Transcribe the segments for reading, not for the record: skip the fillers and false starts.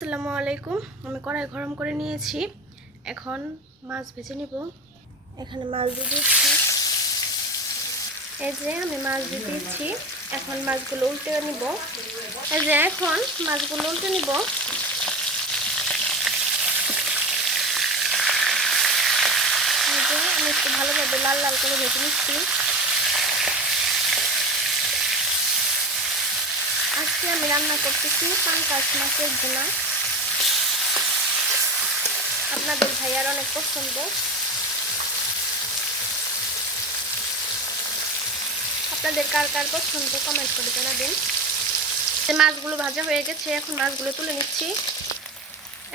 আসসালামু আলাইকুম। আমি কড়াই গরম করে নিয়েছি, এখন মাছ ভেজে নিব। এখানে মাছ দিয়ে দিচ্ছি। এই যে আমি মাছ দিয়ে দিচ্ছি, এখন মাছগুলো উল্টে নিব। এই যে এখন মাছগুলো উল্টে নিব। এই যে আমি একটু ভালোভাবে লাল লাল করে ভেজে নিচ্ছি। আজকে আমি রান্না করতেছি পাঙ্গাস মাছের ভুনা। আপনাদের ভাইয়ার অনেক পছন্দ। আপনাদের কার কার পছন্দ কমেন্ট করে জানাবেন। মাছগুলো ভাজা হয়ে গেছে, এখন মাছগুলো তুলে নিচ্ছি।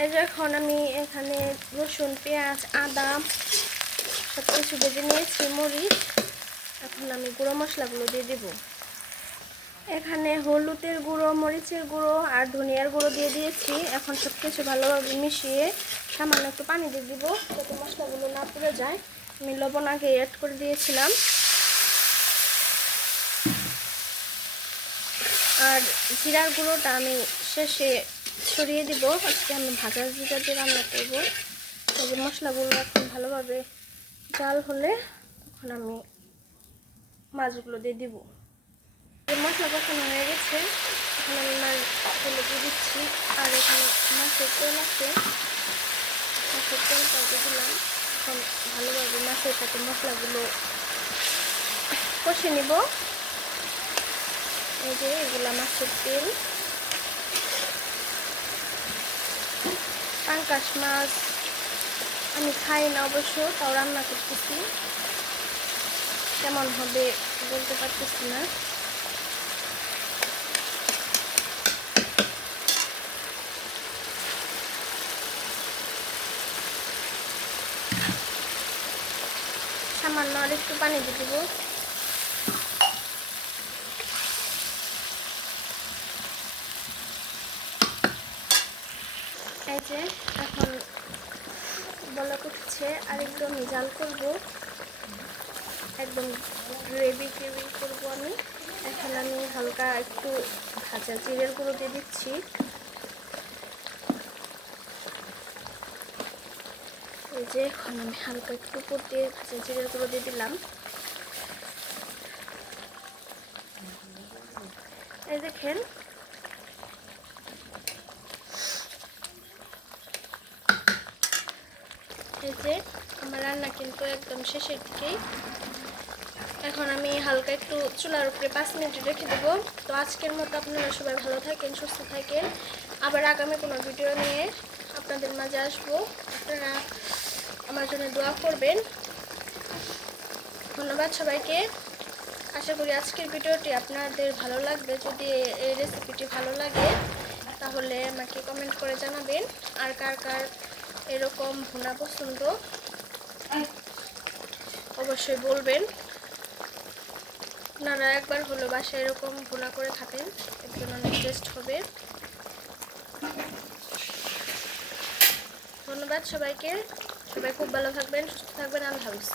এই যে এখন আমি এখানে রসুন, পেঁয়াজ, আদা সব কিছু ভেজে নিয়েছি, মরিচ। এখন আমি গুঁড়ো মশলাগুলো দিয়ে দেব। এখানে হলুদের গুঁড়ো, মরিচের গুঁড়ো আর ধনিয়ার গুঁড়ো দিয়ে দিয়েছি। এখন সব কিছু ভালোভাবে মিশিয়ে সামান্য একটু পানি দিয়ে দিব যাতে মশলাগুলো না পুড়ে যায়। আমি লবণ আগে অ্যাড করে দিয়েছিলাম। আর জিরার গুঁড়োটা আমি শেষে ছড়িয়ে দিব। আজকে আমি ভাজা জিরা দিয়ে রান্না করবো। এই যে মশলাগুলো এখন ভালোভাবে জাল হলে তখন আমি মাছগুলো দিয়ে দিব। মশলা কষানো হয়ে গেছে, এখন আমি মাছগুলো দিয়ে দিচ্ছি। আর এখানে মাছের তেল আছে, মাছের তেলটা দিয়ে দিলাম। এখন ভালোভাবে মাছের সাথে মশলাগুলো কষে নিব। এই যে এগুলা মাছের তেল। পাঙ্গাস মাছ আমি খাই না অবশ্য, তাও রান্না করতেছি। কেমন হবে বলতে পারতেছি না। সামান্য আর একটু পানি দিয়ে দেবো। এই যে এখন বলা করছে, আর একদম জাল করব, একদম গ্রেভি করবো আমি। এখন আমি হালকা একটু ভাজা জিরের গুঁড়ো দিয়ে দিচ্ছি। এই যে এখন আমি হালকা একটু উপর দিয়ে ভাজা জিরের গুঁড়ো দিয়ে দিলাম। এই দেখেন এই যে আমার রান্না কিন্তু একদম শেষের দিকেই। এখন আমি হালকা একটু চুলার উপরে 5 মিনিট রেখে দেবো। তো আজকের মতো আপনারা সবাই ভালো থাকেন, সুস্থ থাকেন। আবার আগামী কোনো ভিডিও নিয়ে আপনাদের মাঝে আসবো। আপনারা আমার জন্য দোয়া করবেন। ধন্যবাদ সবাইকে। আশা করি আজকের ভিডিওটি আপনাদের ভালো লাগবে। যদি এই রেসিপিটি ভালো লাগে তাহলে আমাকে কমেন্ট করে জানাবেন। আর কার কার এরকম ভুনা পছন্দ অবশ্যই বলবেন। আপনারা একবার হলো বাসায় এরকম ভুনা করে খাবেন, একজন অনেক টেস্ট হবে। ধন্যবাদ সবাইকে। সবাই খুব ভালো থাকবেন, সুস্থ থাকবেন। আল্লাহ হাফেজ।